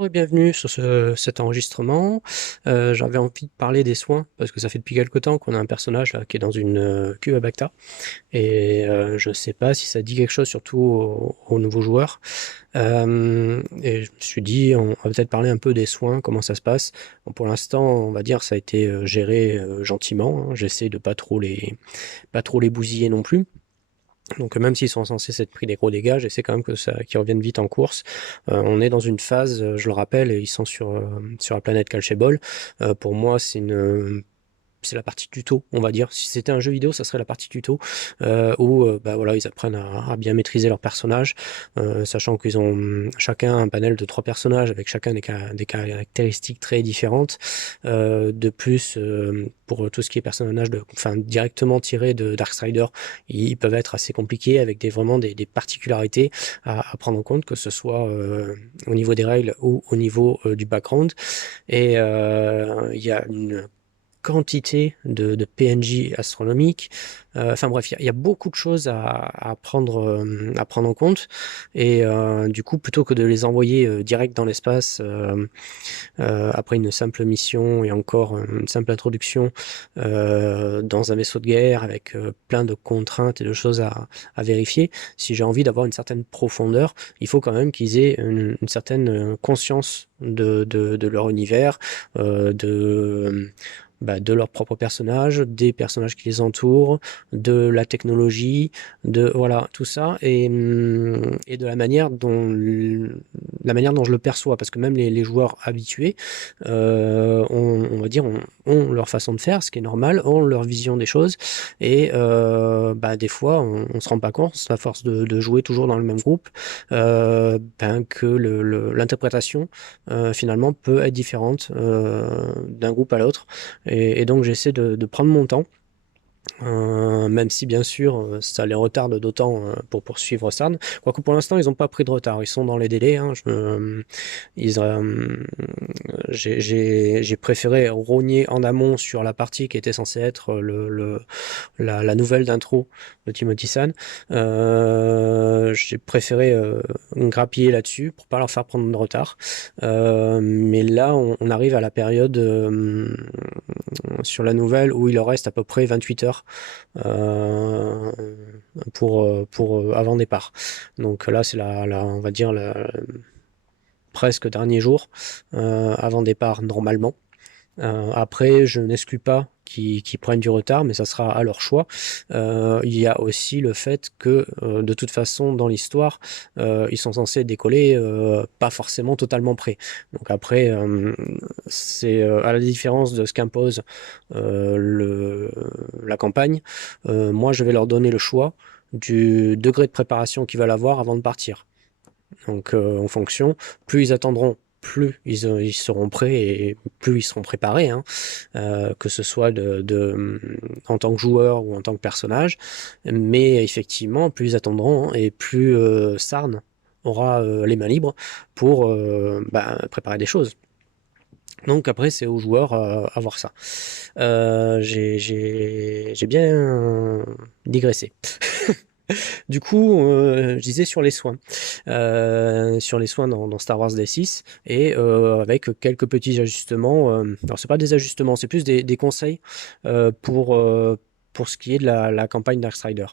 Bienvenue sur cet enregistrement. J'avais envie de parler des soins parce que ça fait depuis quelque temps qu'on a un personnage là, qui est dans une cuve à Bacta et je sais pas si ça dit quelque chose surtout aux nouveaux joueurs. Et je me suis dit on va peut-être parler un peu des soins, comment ça se passe. Bon, pour l'instant, on va dire ça a été géré gentiment, hein. J'essaie de pas trop les bousiller non plus. Donc même s'ils sont censés s'être pris des gros dégâts, j'essaie quand même qu'ils reviennent vite en course. On est dans une phase, je le rappelle, et ils sont sur la planète Calchebol. Pour moi, c'est la partie tuto, on va dire. Si c'était un jeu vidéo, ça serait la partie tuto où bah voilà, ils apprennent à bien maîtriser leur personnage, sachant qu'ils ont chacun un panel de 3 personnages avec chacun des caractéristiques très différentes. De plus, pour tout ce qui est personnage enfin, directement tiré de Darkstrider, ils peuvent être assez compliqués avec vraiment des particularités à prendre en compte, que ce soit au niveau des règles ou au niveau du background. Et il y a une quantité de PNJ astronomiques. Enfin bref, il y a beaucoup de choses à prendre en compte. Et du coup, plutôt que de les envoyer direct dans l'espace après une simple mission et encore une simple introduction dans un vaisseau de guerre avec plein de contraintes et de choses à vérifier, si j'ai envie d'avoir une certaine profondeur, il faut quand même qu'ils aient une certaine conscience de leur univers, de leur propre personnage, des personnages qui les entourent, de la technologie, de voilà tout ça et de la manière dont je le perçois, parce que même les joueurs habitués, on va dire, ont leur façon de faire, ce qui est normal, ont leur vision des choses et des fois on se rend pas compte à force de jouer toujours dans le même groupe, que l'interprétation finalement peut être différente d'un groupe à l'autre. Et donc j'essaie de prendre mon temps, même si bien sûr ça les retarde d'autant pour poursuivre Sarn. Quoique pour l'instant ils n'ont pas pris de retard, ils sont dans les délais, hein. Ils, j'ai préféré rogner en amont sur la partie qui était censée être la nouvelle d'intro de Timothy Zahn. J'ai préféré grappiller là-dessus pour pas leur faire prendre de retard. Mais là on arrive à la période sur la nouvelle où il leur reste à peu près 28 heures euh, pour avant départ. Donc là, c'est on va dire, presque dernier jour avant départ normalement. Après, je n'exclus pas qu'ils prennent du retard, mais ça sera à leur choix. Il y a aussi le fait que, de toute façon, dans l'histoire, ils sont censés décoller pas forcément totalement prêts. Donc après, c'est à la différence de ce qu'impose la campagne, moi je vais leur donner le choix du degré de préparation qu'ils veulent avoir avant de partir. Donc en fonction, plus ils attendront, plus ils seront prêts et plus ils seront préparés, hein, que ce soit en tant que joueur ou en tant que personnage. Mais effectivement, plus ils attendront et plus Sarn aura les mains libres pour préparer des choses. Donc après, c'est aux joueurs à voir ça. J'ai bien digressé. Du coup, je disais sur les soins. Sur les soins dans Star Wars D6, et avec quelques petits ajustements. Alors, c'est pas des ajustements, c'est plus des conseils pour ce qui est de la campagne Darkstrider.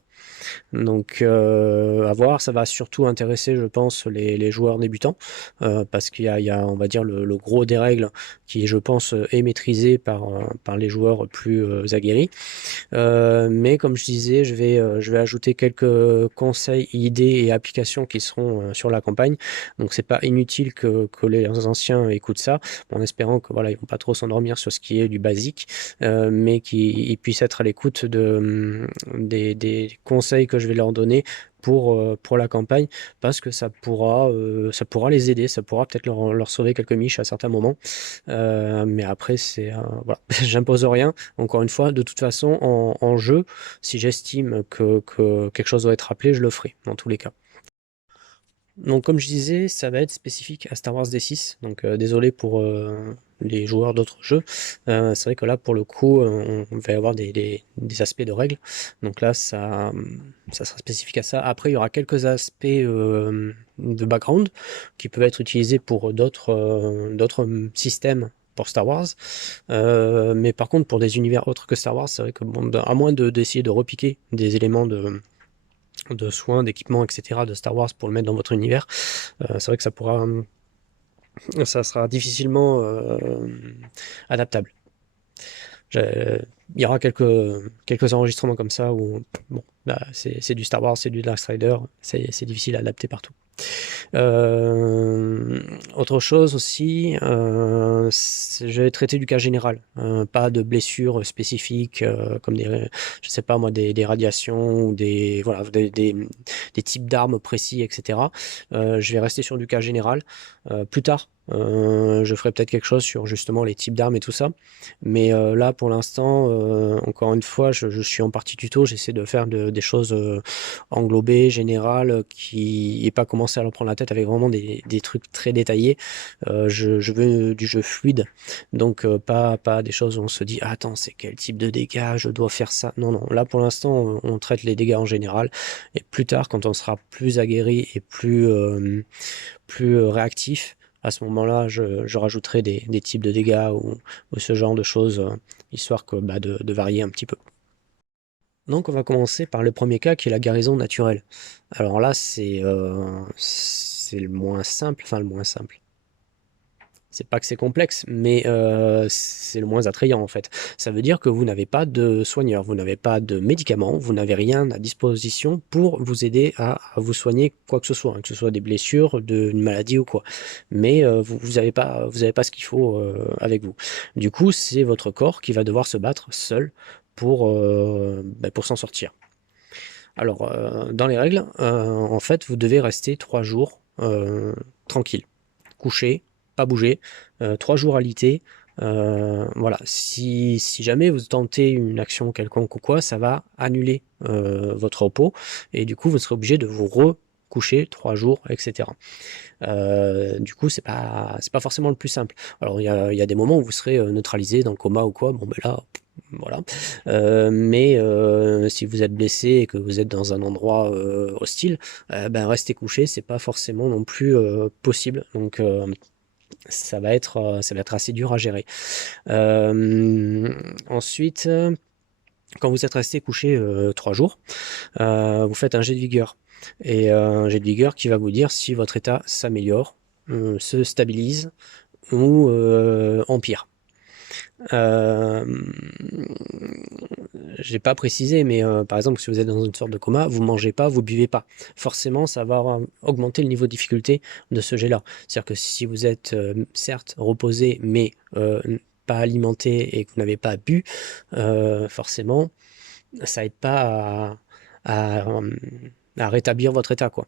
Donc, à voir, ça va surtout intéresser, je pense, les joueurs débutants, parce qu'il y a, on va dire, le gros des règles qui, je pense, est maîtrisé par les joueurs plus aguerris. Mais comme je disais, je vais ajouter quelques conseils, idées et applications qui seront sur la campagne. Donc c'est pas inutile que les anciens écoutent ça, en espérant que voilà, ils vont pas trop s'endormir sur ce qui est du basique, mais qu'ils puissent être à l'écoute des conseils que je vais leur donner pour la campagne, parce que ça pourra les aider, ça pourra peut-être leur sauver quelques miches à certains moments. Mais après, voilà, j'impose rien. Encore une fois, de toute façon, en jeu, si j'estime que quelque chose doit être appelé, je le ferai, dans tous les cas. Donc, comme je disais, ça va être spécifique à Star Wars D6. Donc, désolé pour les joueurs d'autres jeux. C'est vrai que là, pour le coup, on va y avoir des aspects de règles. Donc là, ça sera spécifique à ça. Après, il y aura quelques aspects de background qui peuvent être utilisés pour d'autres systèmes pour Star Wars. Mais par contre, pour des univers autres que Star Wars, c'est vrai que bon, à moins d'essayer de repiquer des éléments de soins, d'équipement, etc. de Star Wars pour le mettre dans votre univers, c'est vrai que ça sera difficilement adaptable. Il y aura quelques enregistrements comme ça où bon, bah, c'est du Star Wars, c'est du Darkstrider, c'est difficile à adapter partout. Autre chose aussi, je vais traiter du cas général, pas de blessures spécifiques comme je sais pas moi, des radiations ou voilà, des types d'armes précis, etc. Je vais rester sur du cas général. Plus tard, je ferai peut-être quelque chose sur justement les types d'armes et tout ça. Mais là, pour l'instant, encore une fois, je suis en partie tuto, j'essaie de faire des choses englobées, générales, et pas commencer à leur prendre la tête avec vraiment des trucs très détaillés. Je veux du jeu fluide, donc pas des choses où on se dit ah, attends, c'est quel type de dégâts, je dois faire ça. Non, non, là pour l'instant, on traite les dégâts en général, et plus tard, quand on sera plus aguerri et plus réactif, à ce moment-là, je rajouterai des types de dégâts ou ce genre de choses, histoire de varier un petit peu. Donc on va commencer par le premier cas qui est la guérison naturelle. Alors là, c'est le moins simple, enfin le moins simple. C'est pas que c'est complexe, mais c'est le moins attrayant en fait. Ça veut dire que vous n'avez pas de soigneur, vous n'avez pas de médicaments, vous n'avez rien à disposition pour vous aider à vous soigner quoi que ce soit, hein, que ce soit des blessures, une maladie ou quoi. Mais vous n'avez pas ce qu'il faut avec vous. Du coup, c'est votre corps qui va devoir se battre seul pour s'en sortir. Alors, dans les règles, en fait, vous devez rester 3 jours tranquille, couché, pas bouger, 3 jours alité. Voilà, si jamais vous tentez une action quelconque ou quoi, ça va annuler votre repos et du coup vous serez obligé de vous recoucher 3 jours, etc. Du coup, c'est pas forcément le plus simple. Alors, il y a des moments où vous serez neutralisé dans le coma ou quoi. Bon, ben là, voilà. Mais si vous êtes blessé et que vous êtes dans un endroit hostile, ben rester couché, c'est pas forcément non plus possible. Donc, ça va être assez dur à gérer. Ensuite, quand vous êtes resté couché 3 jours, vous faites un jet de vigueur. Et un jet de vigueur qui va vous dire si votre état s'améliore, se stabilise ou empire. Euh, j'ai pas précisé, mais par exemple, si vous êtes dans une sorte de coma, vous mangez pas, vous buvez pas. Forcément, ça va augmenter le niveau de difficulté de ce jet-là. C'est-à-dire que si vous êtes certes reposé, mais pas alimenté et que vous n'avez pas bu, forcément, ça aide pas à, à rétablir votre état, quoi.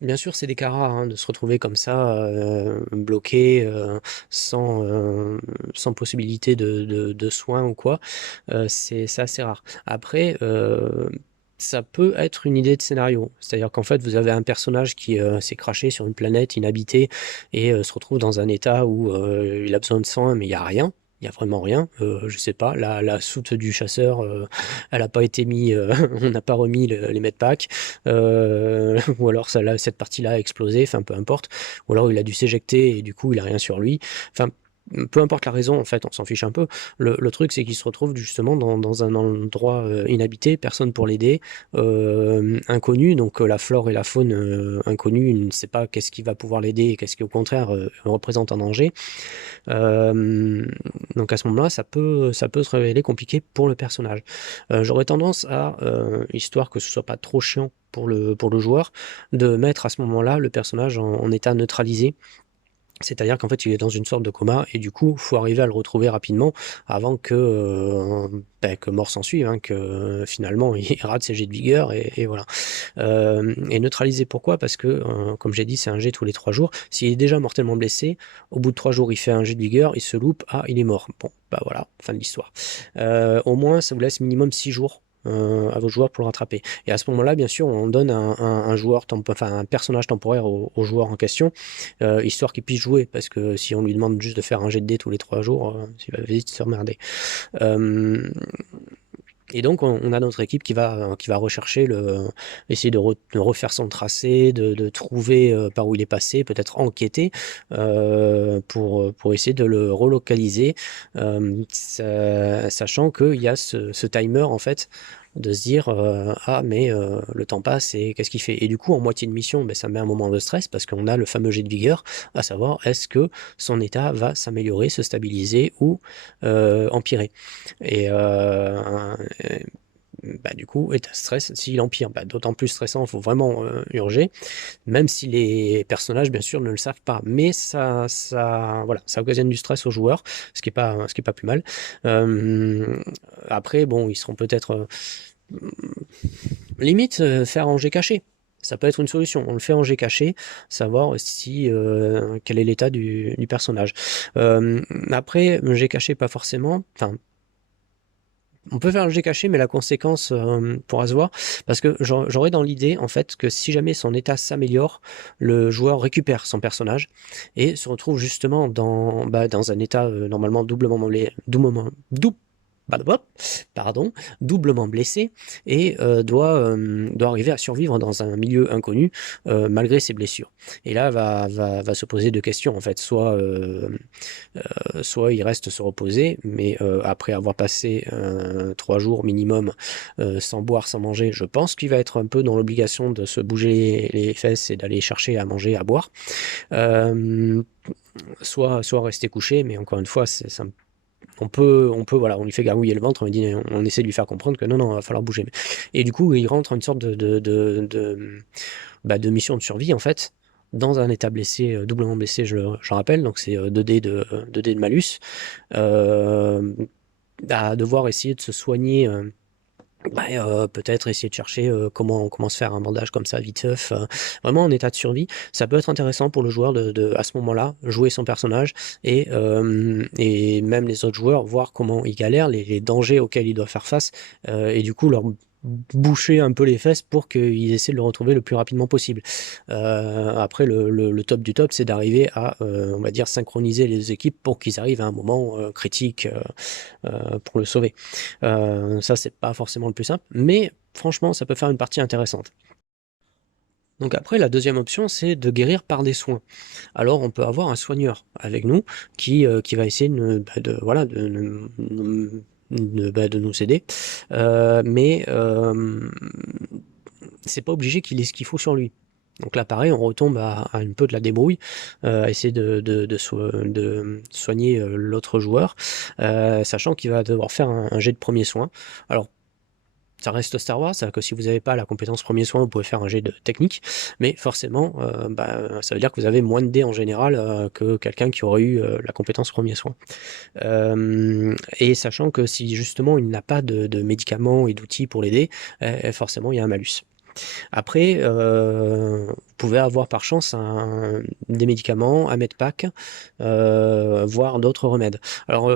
Bien sûr, c'est des cas rares hein, de se retrouver comme ça, bloqué, sans possibilité de soins ou quoi. C'est assez rare. Après, ça peut être une idée de scénario. C'est-à-dire qu'en fait, vous avez un personnage qui s'est craché sur une planète inhabitée et se retrouve dans un état où il a besoin de soins, mais il n'y a rien. Il n'y a vraiment rien. Je sais pas, la soute du chasseur, elle n'a pas été mise, on n'a pas remis les medpacks, ou alors cette partie-là a explosé, enfin peu importe. Ou alors il a dû s'éjecter et du coup il a rien sur lui. Enfin, peu importe la raison, en fait, on s'en fiche un peu. Le truc, c'est qu'il se retrouve justement dans un endroit inhabité, personne pour l'aider, inconnu, donc la flore et la faune inconnue, il ne sait pas qu'est-ce qui va pouvoir l'aider et qu'est-ce qui, au contraire, représente un danger. Donc à ce moment-là, ça peut se révéler compliqué pour le personnage. J'aurais tendance à, histoire que ce soit pas trop chiant pour le joueur, de mettre à ce moment-là le personnage en état neutralisé. C'est-à-dire qu'en fait, il est dans une sorte de coma et du coup, il faut arriver à le retrouver rapidement avant que mort s'en suive, hein, que finalement il rate ses jets de vigueur et voilà. Et neutraliser pourquoi? Parce que, comme j'ai dit, c'est un jet tous les 3 jours. S'il est déjà mortellement blessé, au bout de 3 jours, il fait un jet de vigueur, il se loupe, ah, il est mort. Bon, bah voilà, fin de l'histoire. Au moins, ça vous laisse minimum 6 jours à vos joueurs pour le rattraper. Et à ce moment-là, bien sûr, on donne un joueur, enfin un personnage temporaire au joueur en question, histoire qu'il puisse jouer, parce que si on lui demande juste de faire un jet de dés tous les 3 jours, il va vite se remerder. Et donc on a notre équipe qui va rechercher essayer de refaire son tracé, de trouver par où il est passé, peut-être enquêter pour essayer de le relocaliser, sachant qu'il y a ce timer en fait de se dire ah mais le temps passe et qu'est-ce qu'il fait, et du coup en moitié de mission ça met un moment de stress parce qu'on a le fameux jet de vigueur, à savoir est-ce que son état va s'améliorer, se stabiliser ou empirer. Et du coup, état de stress, s'il empire, d'autant plus stressant, il faut vraiment urger, même si les personnages, bien sûr, ne le savent pas. Mais voilà, ça occasionne du stress aux joueurs, ce qui est pas plus mal. Après, bon, ils seront peut-être limite faire en jet caché. Ça peut être une solution. On le fait en jet caché, savoir si quel est l'état du personnage. Après, jet caché, pas forcément. Enfin, on peut faire un jet caché, mais la conséquence pourra se voir, parce que j'aurais dans l'idée en fait que si jamais son état s'améliore, le joueur récupère son personnage et se retrouve justement dans un état normalement pardon, doublement blessé, et doit arriver à survivre dans un milieu inconnu malgré ses blessures. Et là va se poser deux questions en fait, soit il reste se reposer, mais après avoir passé 3 jours minimum sans boire, sans manger, je pense qu'il va être un peu dans l'obligation de se bouger les fesses et d'aller chercher à manger, à boire. Soit rester couché, mais encore une fois, voilà, on lui fait gargouiller le ventre, on essaie de lui faire comprendre que non, il va falloir bouger. Et du coup, il rentre une sorte de mission de survie, en fait, dans un état blessé, doublement blessé, je rappelle, donc c'est 2 dés de malus, à devoir essayer de se soigner. Peut-être essayer de chercher comment se faire un bandage comme ça, viteuf, vraiment en état de survie. Ça peut être intéressant pour le joueur à ce moment-là, jouer son personnage et même les autres joueurs, voir comment ils galèrent, les dangers auxquels ils doivent faire face, et du coup leur boucher un peu les fesses pour qu'ils essaient de le retrouver le plus rapidement possible. Après, le top du top, c'est d'arriver à, on va dire, synchroniser les équipes pour qu'ils arrivent à un moment critique pour le sauver. Ça, c'est pas forcément le plus simple, mais franchement, ça peut faire une partie intéressante. Donc après, la deuxième option, c'est de guérir par des soins. Alors, on peut avoir un soigneur avec nous qui va essayer de nous aider, mais c'est pas obligé qu'il ait ce qu'il faut sur lui. Donc là, pareil, on retombe à un peu de la débrouille, à essayer de soigner l'autre joueur, sachant qu'il va devoir faire un jet de premier soin. Alors, ça reste Star Wars, c'est-à-dire que si vous n'avez pas la compétence premier soin, vous pouvez faire un jet de technique, mais forcément, ça veut dire que vous avez moins de dés en général que quelqu'un qui aurait eu la compétence premier soin. Et sachant que si justement il n'a pas de médicaments et d'outils pour l'aider, forcément il y a un malus. Après, vous pouvez avoir par chance des médicaments, un medpack, voire d'autres remèdes. Alors,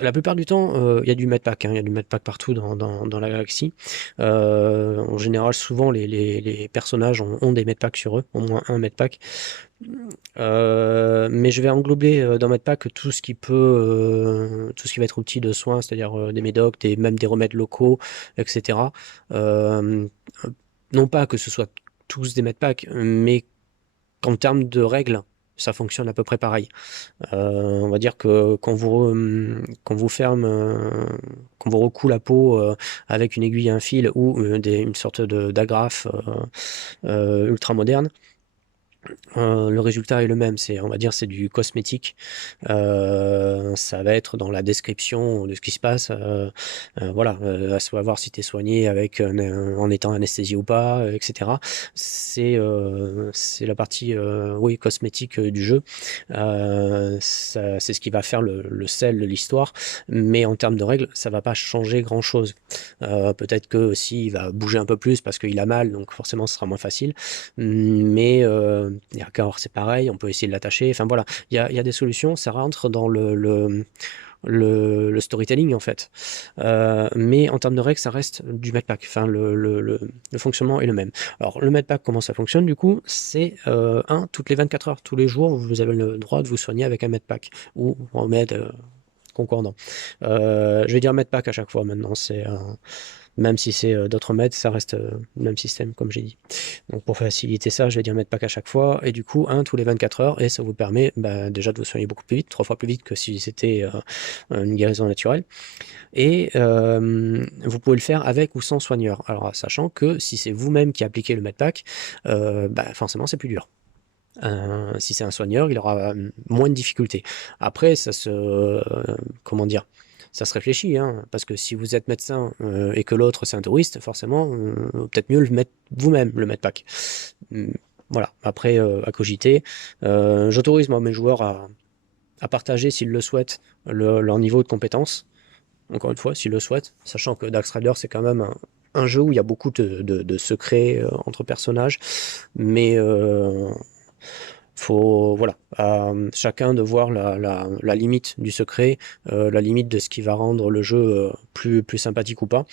la plupart du temps, il y a du medpack, il y a du medpack partout dans la galaxie. En général, souvent, les personnages ont des medpacks sur eux, au moins un medpack. Mais je vais englober dans medpack tout ce qui va être outil de soins, c'est-à-dire des médocs, même des remèdes locaux, etc. Non pas que ce soit tous des medpacks, mais qu'en termes de règles, ça fonctionne à peu près pareil. On va dire que quand vous ferme, quand vous recoue la peau avec une aiguille et un fil ou une sorte d'agrafe ultra moderne, le résultat est le même, on va dire c'est du cosmétique. Ça va être dans la description de ce qui se passe, voilà, à savoir si tu es soigné en étant anesthésié ou pas, etc. C'est la partie oui, cosmétique du jeu. C'est ce qui va faire le sel de l'histoire, mais en termes de règles, ça va pas changer grand chose. Peut-être que aussi il va bouger un peu plus parce qu'il a mal, donc forcément ce sera moins facile, mais c'est pareil, on peut essayer de l'attacher, enfin voilà, il y a des solutions, ça rentre dans le storytelling en fait. Mais en termes de règles, ça reste du medpack. Enfin, le fonctionnement est le même. Alors, le medpack, comment ça fonctionne du coup? C'est toutes les 24 heures, tous les jours, vous avez le droit de vous soigner avec un medpack ou un med concordant. Je vais dire medpack à chaque fois maintenant. Même si c'est d'autres meds, ça reste le même système, comme j'ai dit. Donc pour faciliter ça, je vais dire medpack à chaque fois, et du coup, tous les 24 heures, et ça vous permet déjà de vous soigner beaucoup plus vite, 3 fois plus vite que si c'était une guérison naturelle. Et vous pouvez le faire avec ou sans soigneur. Alors, sachant que si c'est vous-même qui appliquez le medpack, forcément, c'est plus dur. Si c'est un soigneur, il aura moins de difficultés. Après, comment dire, ça se réfléchit, hein, parce que si vous êtes médecin et que l'autre c'est un touriste, forcément, peut-être mieux le mettre vous-même, le medpack. Voilà, après, à cogiter. J'autorise moi mes joueurs à partager, s'ils le souhaitent, leur niveau de compétence. Encore une fois, s'ils le souhaitent, sachant que Darkstrider, c'est quand même un jeu où il y a beaucoup de secrets entre personnages, mais faut voilà, chacun de voir la limite du secret, la limite de ce qui va rendre le jeu plus sympathique ou pas.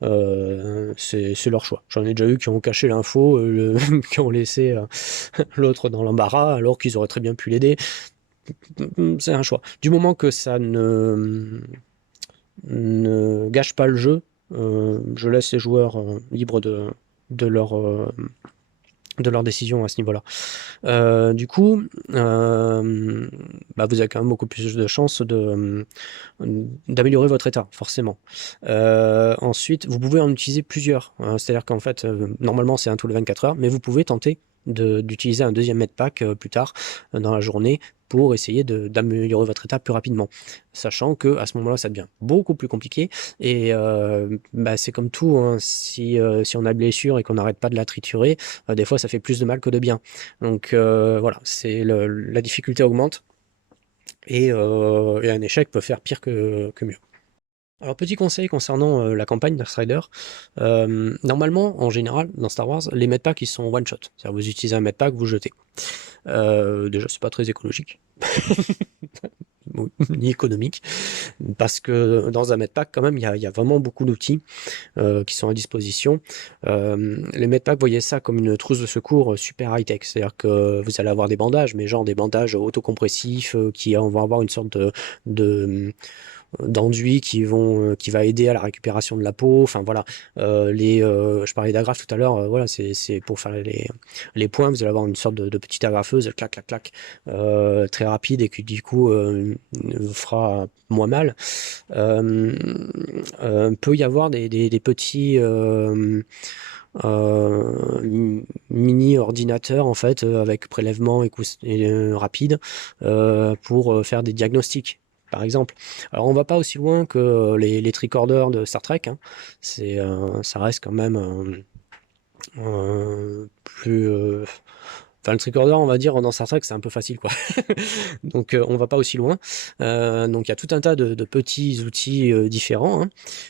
C'est leur choix. J'en ai déjà eu qui ont caché l'info, qui ont laissé l'autre dans l'embarras alors qu'ils auraient très bien pu l'aider. C'est un choix. Du moment que ça ne gâche pas le jeu, je laisse les joueurs libres de leur de leurs décisions à ce niveau-là. Du coup, vous avez quand même beaucoup plus de chances d'améliorer votre état, forcément. Ensuite, vous pouvez en utiliser plusieurs. C'est-à-dire qu'en fait, normalement, c'est un tous les 24 heures, mais vous pouvez tenter d'utiliser un deuxième medpack plus tard dans la journée pour essayer d'améliorer votre état plus rapidement. Sachant que à ce moment-là, ça devient beaucoup plus compliqué. Et c'est comme tout, hein, si on a blessure et qu'on n'arrête pas de la triturer, des fois ça fait plus de mal que de bien. Donc voilà, la difficulté augmente et un échec peut faire pire que mieux. Alors petit conseil concernant la campagne Darkstrider, normalement en général dans Star Wars les medpacks ils sont one shot, c'est-à-dire vous utilisez un medpack, vous jetez. Déjà c'est pas très écologique, ni économique, parce que dans un medpack quand même il y a vraiment beaucoup d'outils qui sont à disposition. Les medpacks, voyez ça comme une trousse de secours super high-tech, c'est-à-dire que vous allez avoir des bandages, mais genre des bandages autocompressifs qui vont avoir une sorte d'enduit qui va aider à la récupération de la peau. Enfin voilà, je parlais d'agrafes tout à l'heure, voilà, c'est pour faire les points, vous allez avoir une sorte de petite agrafeuse, clac clac clac, très rapide et qui du coup vous fera moins mal. Peut y avoir des petits mini ordinateur en fait avec prélèvement et rapide pour faire des diagnostics par exemple. Alors on va pas aussi loin que les tricorders de Star Trek, hein. Ça reste quand même plus enfin le tricorder on va dire dans Star Trek c'est un peu facile quoi. Donc on va pas aussi loin. Donc il y a tout un tas de petits outils différents,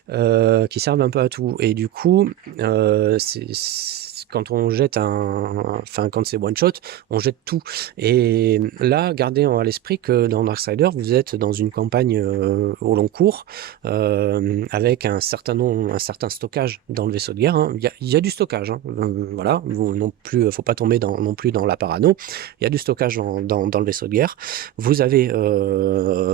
hein, qui servent un peu à tout. Et du coup, quand on jette quand c'est one shot, on jette tout. Et là, gardez à l'esprit que dans Darkstrider, vous êtes dans une campagne au long cours, avec un certain stockage dans le vaisseau de guerre, hein. Il y a du stockage, hein. Voilà, non plus, faut pas tomber non plus dans la parano. Il y a du stockage dans le vaisseau de guerre. Vous avez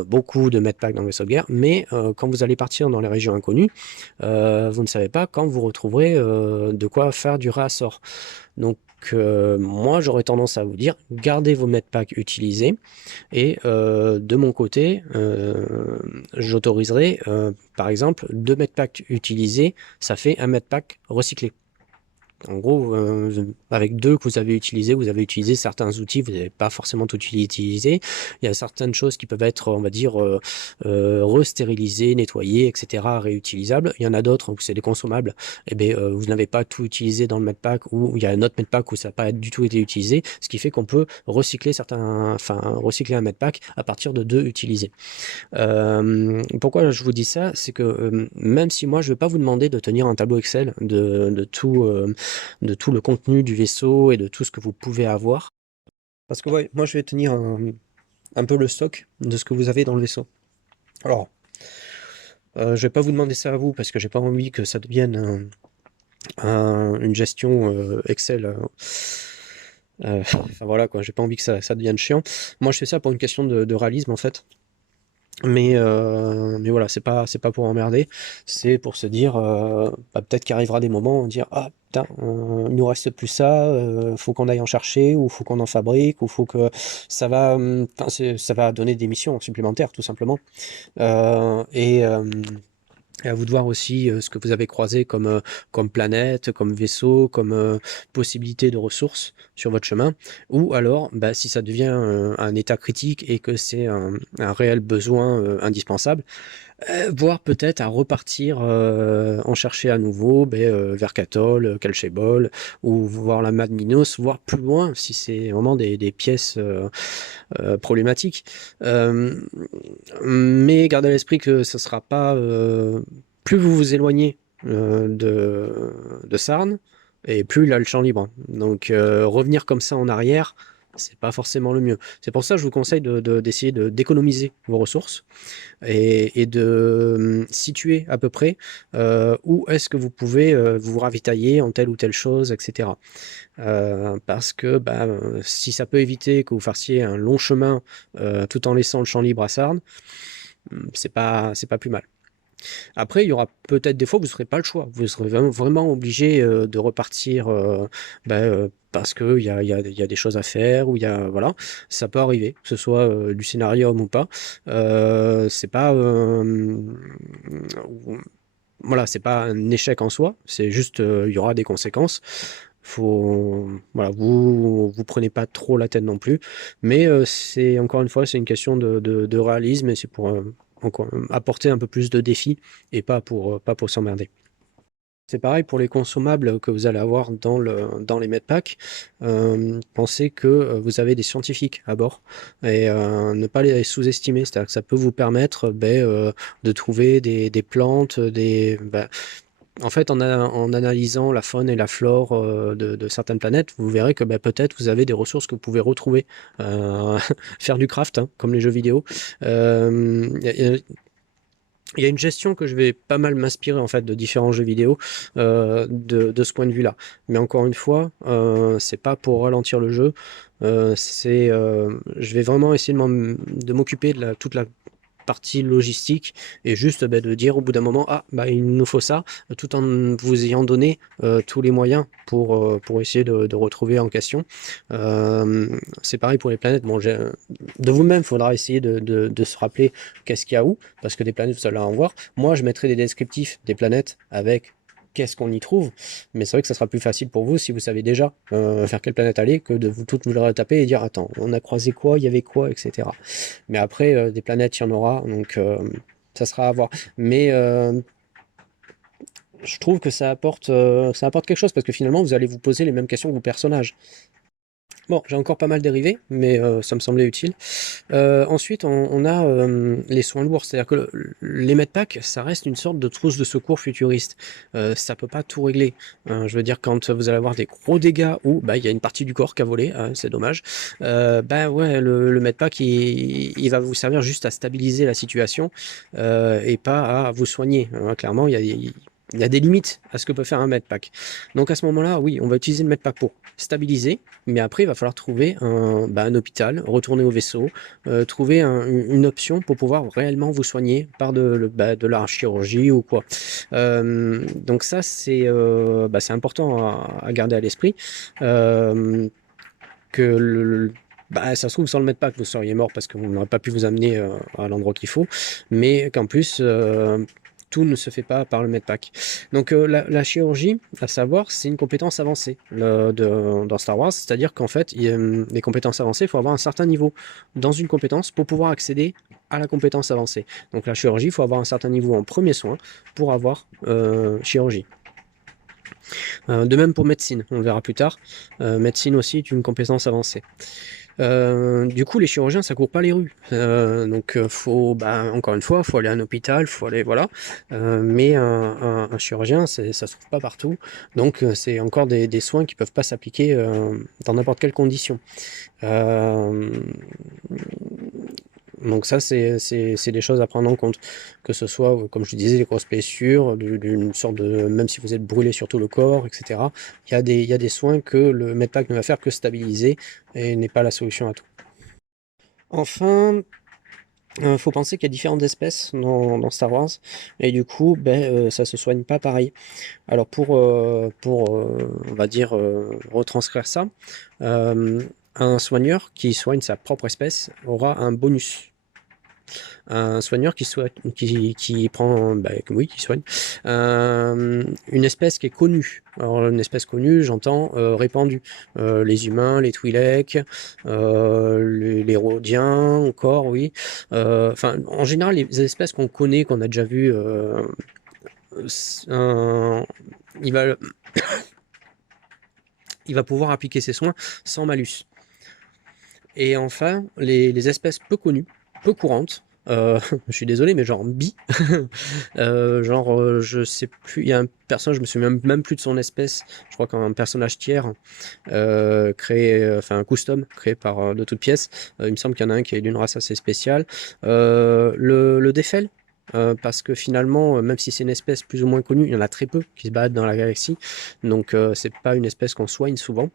beaucoup de medpacks dans le vaisseau de guerre, mais quand vous allez partir dans les régions inconnues, vous ne savez pas quand vous retrouverez de quoi faire du réassort. Donc moi j'aurais tendance à vous dire gardez vos medpacks utilisés et de mon côté j'autoriserai par exemple 2 medpacks utilisés, ça fait un medpack recyclé. En gros, avec 2 que vous avez utilisé certains outils, vous n'avez pas forcément tout utilisé. Il y a certaines choses qui peuvent être, on va dire, restérilisées, nettoyées, etc., réutilisables. Il y en a d'autres où c'est des consommables. Et bien, vous n'avez pas tout utilisé dans le medpack, ou il y a un autre medpack où ça n'a pas du tout été utilisé, ce qui fait qu'on peut recycler un medpack à partir de 2 utilisés. Pourquoi je vous dis ça? C'est que même si moi je ne vais pas vous demander de tenir un tableau Excel de tout le contenu du vaisseau et de tout ce que vous pouvez avoir, parce que ouais, moi je vais tenir un peu le stock de ce que vous avez dans le vaisseau. Alors, je vais pas vous demander ça à vous parce que j'ai pas envie que ça devienne une gestion Excel. Enfin voilà quoi, j'ai pas envie que ça devienne chiant. Moi, je fais ça pour une question de réalisme en fait. Mais voilà, c'est pas pour emmerder, c'est pour se dire, bah, peut-être qu'il arrivera des moments où on dire ah putain, il nous reste plus ça, faut qu'on aille en chercher, ou faut qu'on en fabrique, ou faut que ça va, enfin, ça va donner des missions supplémentaires tout simplement. Et à vous de voir aussi ce que vous avez croisé comme planète, comme vaisseau, comme possibilité de ressources sur votre chemin. Ou alors, bah, si ça devient un état critique et que c'est un réel besoin indispensable, voire peut-être à repartir en chercher à nouveau vers Cathol, Calchebol, ou voir la Mad Minos, voire plus loin si c'est vraiment des pièces problématiques. Euh, mais gardez à l'esprit que ce sera pas plus vous vous éloignez de Sarn, et plus il a le champ libre. Donc revenir comme ça en arrière, c'est pas forcément le mieux. C'est pour ça que je vous conseille d'essayer d'économiser vos ressources et de situer à peu près où est-ce que vous pouvez vous ravitailler en telle ou telle chose, etc. Parce que bah, si ça peut éviter que vous fassiez un long chemin tout en laissant le champ libre à Sarn, c'est pas plus mal. Après, il y aura peut-être des fois où vous n'aurez pas le choix. Vous serez vraiment obligé de repartir parce qu'il y a des choses à faire, ou il y a, voilà, ça peut arriver, que ce soit du scénarium ou pas. C'est pas, voilà, c'est pas un échec en soi, c'est juste, il y aura des conséquences. Voilà, vous prenez pas trop la tête non plus, mais c'est encore une fois, c'est une question de réalisme, et c'est pour encore apporter un peu plus de défis et pas pour s'emmerder. C'est pareil pour les consommables que vous allez avoir dans les medpacks. Pensez que vous avez des scientifiques à bord, et ne pas les sous-estimer. C'est-à-dire que ça peut vous permettre de trouver des plantes, en fait, en analysant la faune et la flore de certaines planètes, vous verrez que peut-être vous avez des ressources que vous pouvez retrouver. Faire du craft, hein, comme les jeux vidéo. Il y a une gestion que je vais pas mal m'inspirer en fait de différents jeux vidéo de ce point de vue-là. Mais encore une fois, c'est pas pour ralentir le jeu. Je vais vraiment essayer de m'occuper de toute la partie logistique, et juste de dire au bout d'un moment ah bah il nous faut ça, tout en vous ayant donné tous les moyens pour essayer de retrouver en question. C'est pareil pour les planètes. Bon, de vous-même il faudra essayer de se rappeler qu'est-ce qu'il y a où, parce que des planètes vous allez en voir. Moi je mettrai des descriptifs des planètes avec qu'est-ce qu'on y trouve, mais c'est vrai que ça sera plus facile pour vous si vous savez déjà vers quelle planète aller, que de vous toutes vous le taper et dire attends, on a croisé quoi, il y avait quoi, etc. Mais après, des planètes, il y en aura, donc ça sera à voir. Mais je trouve que ça apporte quelque chose, parce que finalement, vous allez vous poser les mêmes questions que vos personnages. Bon, j'ai encore pas mal dérivé, mais ça me semblait utile. Ensuite, on a les soins lourds, c'est-à-dire que les medpacks, ça reste une sorte de trousse de secours futuriste. Ça peut pas tout régler. Je veux dire, quand vous allez avoir des gros dégâts où bah, il y a une partie du corps qui a volé, c'est dommage, bah ouais, le medpack, il va vous servir juste à stabiliser la situation et pas à vous soigner. Clairement, il y a des limites à ce que peut faire un medpack. Donc à ce moment-là, oui, on va utiliser le medpack pour stabiliser, mais après, il va falloir trouver un hôpital, retourner au vaisseau, trouver une option pour pouvoir réellement vous soigner par de la chirurgie ou quoi. Donc ça, c'est important à garder à l'esprit. Que ça se trouve, sans le medpack, vous seriez mort parce que vous n'aurez pas pu vous amener à l'endroit qu'il faut, mais qu'en plus, tout ne se fait pas par le medpack. Donc la chirurgie, à savoir, c'est une compétence avancée dans Star Wars, c'est-à-dire qu'en fait, les compétences avancées, il faut avoir un certain niveau dans une compétence pour pouvoir accéder à la compétence avancée. Donc la chirurgie, il faut avoir un certain niveau en premier soin pour avoir chirurgie. De même pour médecine, on le verra plus tard. Médecine aussi est une compétence avancée. Du coup, les chirurgiens, ça court pas les rues. Donc, encore une fois, faut aller à un hôpital, faut aller, voilà. Mais un chirurgien, ça se trouve pas partout. Donc, c'est encore des soins qui peuvent pas s'appliquer dans n'importe quelle condition. Donc ça, c'est des choses à prendre en compte, que ce soit, comme je disais, les grosses blessures, d'une sorte de, même si vous êtes brûlé sur tout le corps, etc. Il y a des soins que le medpack ne va faire que stabiliser et n'est pas la solution à tout. Enfin, faut penser qu'il y a différentes espèces dans Star Wars, et du coup, ça se soigne pas pareil. Alors on va dire, retranscrire ça, un soigneur qui soigne sa propre espèce aura un bonus. Un soigneur qui prend, oui, qui soigne une espèce qui est connue. Alors une espèce connue, j'entends répandue. Les humains, les Twi'lek, les Rhodiens, encore, oui. Enfin, en général, les espèces qu'on connaît, qu'on a déjà vues, il va, il va pouvoir appliquer ses soins sans malus. Et enfin, les espèces peu connues, peu courantes, je suis désolé, mais genre bi, je sais plus, il y a un personnage, je me souviens même plus de son espèce, je crois qu'un personnage tiers, créé, enfin un custom créé par de toutes pièces, il me semble qu'il y en a un qui est d'une race assez spéciale, le Defel, parce que finalement, même si c'est une espèce plus ou moins connue, il y en a très peu qui se baladent dans la galaxie, donc c'est pas une espèce qu'on soigne souvent.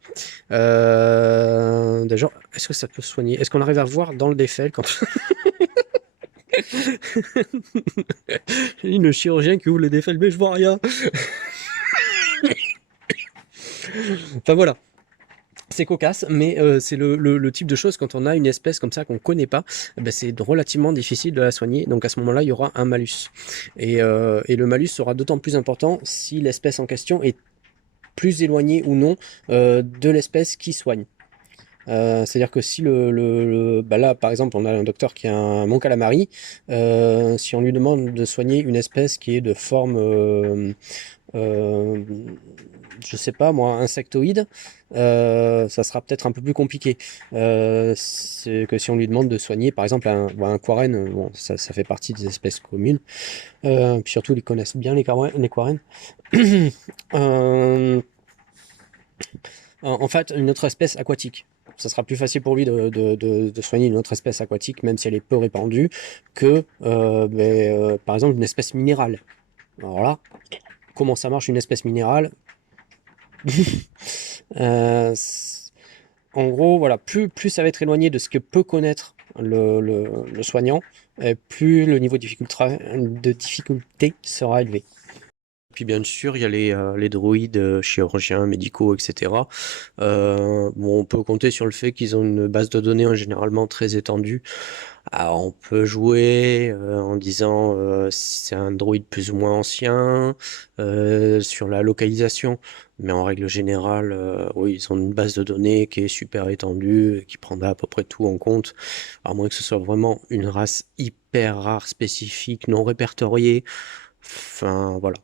Déjà, est-ce que ça peut soigner? Est-ce qu'on arrive à voir dans le défait quand le chirurgien qui ouvre le défait, mais je vois rien. Enfin voilà. C'est cocasse, mais c'est le type de choses quand on a une espèce comme ça qu'on connaît pas, c'est relativement difficile de la soigner. Donc à ce moment-là, il y aura un malus. Et le malus sera d'autant plus important si l'espèce en question est plus éloignée ou non de l'espèce qui soigne. C'est-à-dire que si là, par exemple, on a un docteur qui a un Mon Calamari, si on lui demande de soigner une espèce qui est de forme, euh, je sais pas moi, insectoïde, ça sera peut-être un peu plus compliqué. C'est que si on lui demande de soigner, par exemple, un quarren, bon, ça fait partie des espèces communes, puis surtout, ils connaissent bien les quarren. Euh, en fait, une autre espèce aquatique. Ça sera plus facile pour lui de soigner une autre espèce aquatique, même si elle est peu répandue, que par exemple une espèce minérale. Alors là, comment ça marche une espèce minérale? Euh, En gros, voilà, plus ça va être éloigné de ce que peut connaître le soignant, plus le niveau de difficulté sera élevé. Puis bien sûr, il y a les droïdes chirurgiens, médicaux, etc. Bon, on peut compter sur le fait qu'ils ont une base de données généralement très étendue. Alors, on peut jouer en disant si c'est un droïde plus ou moins ancien, sur la localisation, mais en règle générale, oui, ils ont une base de données qui est super étendue, et qui prendra à peu près tout en compte, à moins que ce soit vraiment une race hyper rare, spécifique, non répertoriée. Enfin, voilà.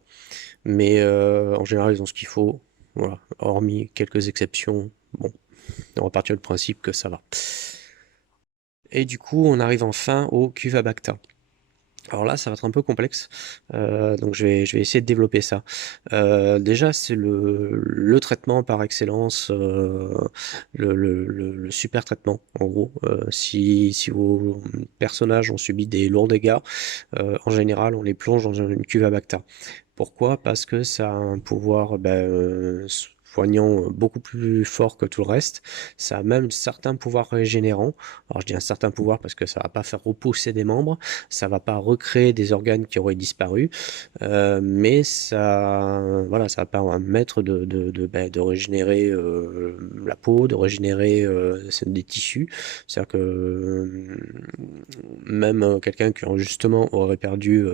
Mais en général, ils ont ce qu'il faut. Voilà. Hormis quelques exceptions, bon, on va partir du principe que ça va. Et du coup, on arrive enfin au Cuvabacta. Alors là, ça va être un peu complexe, donc je vais essayer de développer ça. Déjà, c'est le traitement par excellence, le super traitement, en gros. Si vos personnages ont subi des lourds dégâts, en général, on les plonge dans une cuve à Bacta. Pourquoi? Parce que ça a un pouvoir soignant beaucoup plus fort que tout le reste. Ça a même certains pouvoirs régénérants. Alors je dis un certain pouvoir parce que ça va pas faire repousser des membres, ça va pas recréer des organes qui auraient disparu, mais voilà, ça va permettre de régénérer la peau, de régénérer des tissus. C'est-à-dire que même quelqu'un qui justement aurait perdu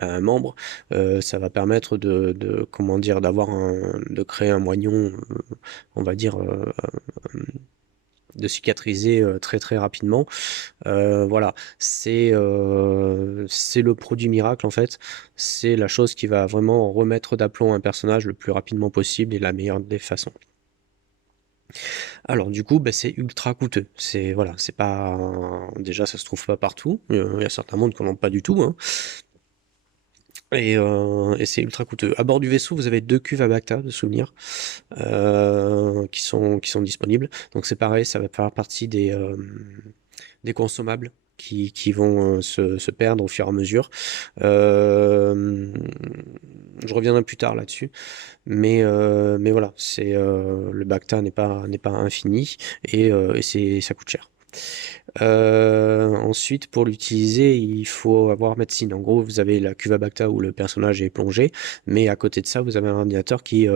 un membre, ça va permettre comment dire, de créer un moignon, on va dire, de cicatriser très très rapidement. Voilà, c'est le produit miracle en fait. C'est la chose qui va vraiment remettre d'aplomb un personnage le plus rapidement possible et la meilleure des façons. Alors du coup, c'est ultra coûteux. C'est voilà, c'est pas déjà ça se trouve pas partout. Il y a certains mondes qu'on n'en pas du tout, hein. Et c'est ultra coûteux. À bord du vaisseau, vous avez 2 cuves à Bacta de souvenirs qui sont disponibles. Donc c'est pareil, ça va faire partie des consommables qui vont se perdre au fur et à mesure. Je reviendrai plus tard là-dessus, mais voilà, le Bacta n'est pas infini et ça coûte cher. Ensuite, pour l'utiliser, il faut avoir médecine. En gros, vous avez la cuve à Bacta où le personnage est plongé, mais à côté de ça, vous avez un ordinateur qui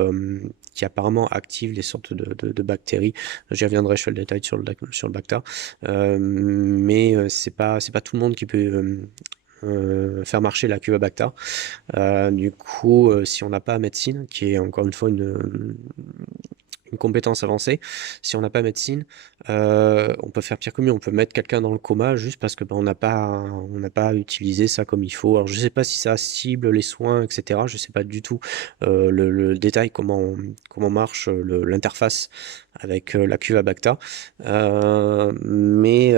apparemment active les sortes de bactéries. J'y reviendrai, je fais le détail sur le Bacta. Mais c'est pas tout le monde qui peut faire marcher la cuve à Bacta. Du coup, si on n'a pas médecine, qui est encore une fois une compétence avancée, si on n'a pas médecine, on peut faire pire que mieux. On peut mettre quelqu'un dans le coma juste parce que on n'a pas utilisé ça comme il faut. Alors je sais pas si ça cible les soins, etc. Je sais pas du tout le détail comment marche l'interface avec la cuve à Bacta, mais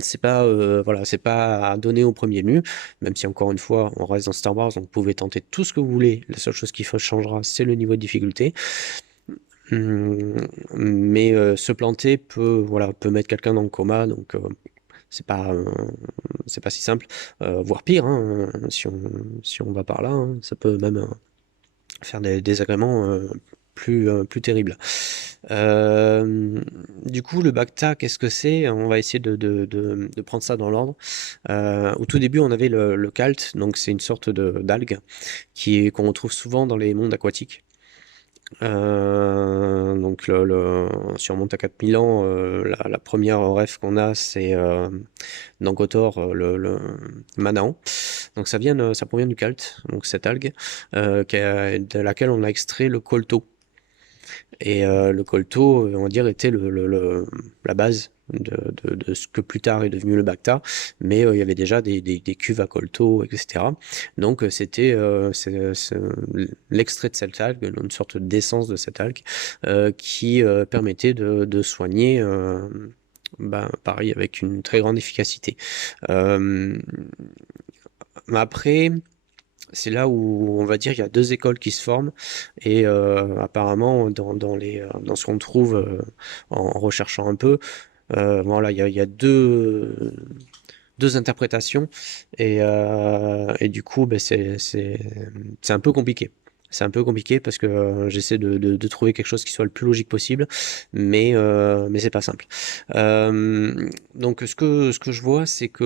c'est pas voilà, c'est pas à donner au premier venu, même si encore une fois on reste dans Star Wars, donc vous pouvez tenter tout ce que vous voulez. La seule chose qui changera, c'est le niveau de difficulté. Mais se planter peut mettre quelqu'un dans le coma, donc c'est pas euh, c'est pas si simple, voire pire, hein, si on va par là, hein, ça peut même faire des désagréments plus terribles. Du coup, le Bacta, qu'est-ce que c'est? On va essayer de prendre ça dans l'ordre. Au tout début, on avait le Calt, donc c'est une sorte d'algue qu'on retrouve souvent dans les mondes aquatiques. Donc si on monte à 4000 ans, la première ref qu'on a, c'est dans Kotor, le Manaan. Donc ça provient du Calt, donc cette algue, de laquelle on a extrait le colto. Et le colto, on va dire, était la base de ce que plus tard est devenu le Bacta, mais il y avait déjà des cuves à colto, etc. Donc c'était l'extrait de cette algue, une sorte d'essence de cette algue, qui permettait de soigner, pareil, avec une très grande efficacité. Après, c'est là où on va dire il y a deux écoles qui se forment et apparemment dans ce qu'on trouve en recherchant un peu, voilà, il y a deux interprétations et du coup ben, c'est un peu compliqué. C'est un peu compliqué parce que j'essaie de trouver quelque chose qui soit le plus logique possible, mais c'est pas simple. Donc ce que je vois, c'est que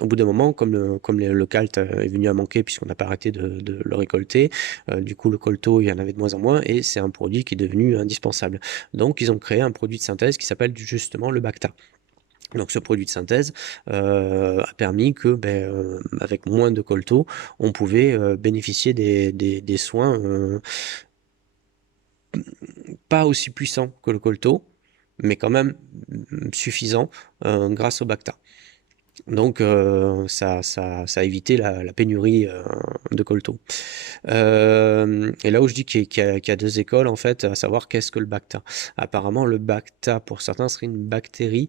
au bout d'un moment, comme le Calt est venu à manquer puisqu'on n'a pas arrêté de le récolter, du coup le colto il y en avait de moins en moins et c'est un produit qui est devenu indispensable. Donc ils ont créé un produit de synthèse qui s'appelle justement le Bacta. Donc ce produit de synthèse a permis que, avec moins de colto, on pouvait bénéficier des soins pas aussi puissants que le colto, mais quand même suffisants grâce au Bacta. Donc ça a évité la pénurie de colto. Et là où je dis qu'il y a deux écoles, en fait, à savoir qu'est-ce que le Bacta. Apparemment, le Bacta, pour certains, serait une bactérie,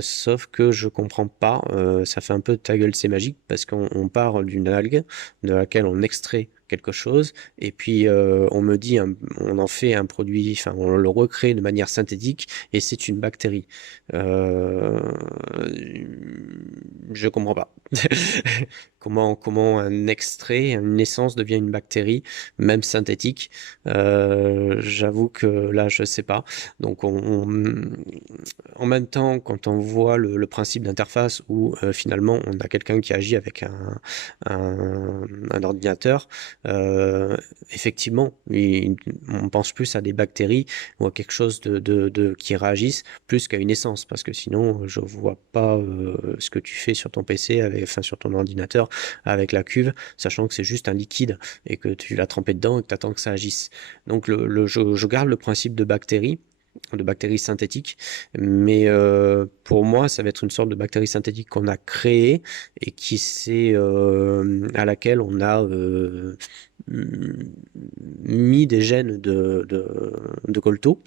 sauf que je comprends pas. Ça fait un peu ta gueule, c'est magique, parce qu'on part d'une algue de laquelle on extrait quelque chose, et puis on me dit, on en fait un produit, enfin, on le recrée de manière synthétique, et c'est une bactérie. Euh, je comprends pas. Comment un extrait, une essence devient une bactérie, même synthétique. J'avoue que là, je sais pas. Donc, en même temps, quand on voit le principe d'interface où finalement on a quelqu'un qui agit avec un ordinateur, effectivement, on pense plus à des bactéries ou à quelque chose qui réagisse plus qu'à une essence, parce que sinon, je vois pas ce que tu fais sur ton PC, enfin sur ton ordinateur avec la cuve, sachant que c'est juste un liquide et que tu l'as trempé dedans et que tu attends que ça agisse. Donc je garde le principe de bactéries synthétiques, mais pour moi, ça va être une sorte de bactérie synthétique qu'on a créée et à laquelle on a mis des gènes de colto.